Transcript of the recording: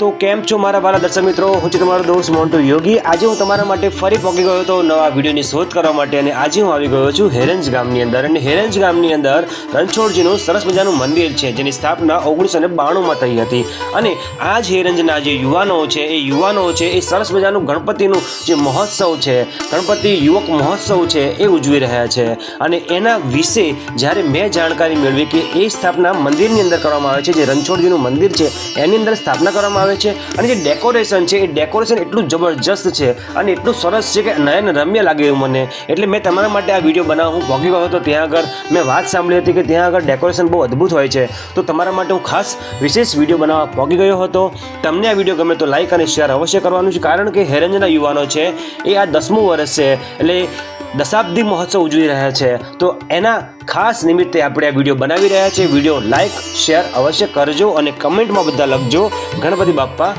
તો કેમ છો મારા વાલા દર્શક મિત્રો, હું છું તમારો દોસ્ત મોન્ટુ યોગી। આજે હું તમારા માટે ફરી પહોંચી ગયો હતો નવા વિડીયોની શોધ કરવા માટે અને આજે હું આવી ગયો છું હેરંજ ગામની અંદર। અને હેરંજ ગામની અંદર રણછોડજીનું સરસ મજાનું મંદિર છે જેની સ્થાપના 1992માં થઈ હતી। અને આ જ હેરંજના જે યુવાનો છે એ સરસ મજાનું ગણપતિનું જે મહોત્સવ છે, ગણપતિ યુવક મહોત્સવ છે એ ઉજવી રહ્યા છે। અને એના વિશે જ્યારે મેં જાણકારી મેળવી કે એ સ્થાપના મંદિરની અંદર કરવામાં આવે છે, જે રણછોડજીનું મંદિર છે એની અંદર સ્થાપના કરવામાં આવે છે। અને જે ડેકોરેશન છે એ ડેકોરેશન એટલું જબરજસ્ત છે અને એટલું સરસ છે કે નયન રમ્ય લાગે એવું મને, એટલે મેં તમારા માટે આ વિડીયો બનાવવા હું પહોંચી ગયો હતો ત્યાં આગળ। મેં વાત સાંભળી હતી કે ત્યાં આગળ ડેકોરેશન બહુ અદ્ભુત હોય છે, તો તમારા માટે હું ખાસ વિશેષ વિડીયો બનાવવા પહોંચી ગયો હતો। તમને આ વિડીયો ગમે તો લાઇક અને શેર અવશ્ય કરવાનું છે, કારણ કે હેરંજના યુવાનો છે એ આ 10મું વર્ષ છે, એટલે દશાબ્દી મહોત્સવ ઉજવી રહ્યા છે, તો એના ખાસ નિમિત્તે આપણે આ વિડીયો બનાવી રહ્યા છીએ। વિડીયો લાઇક શેર અવશ્ય કરજો અને કમેન્ટમાં બધા લખજો ગણપતિ બાપ્પા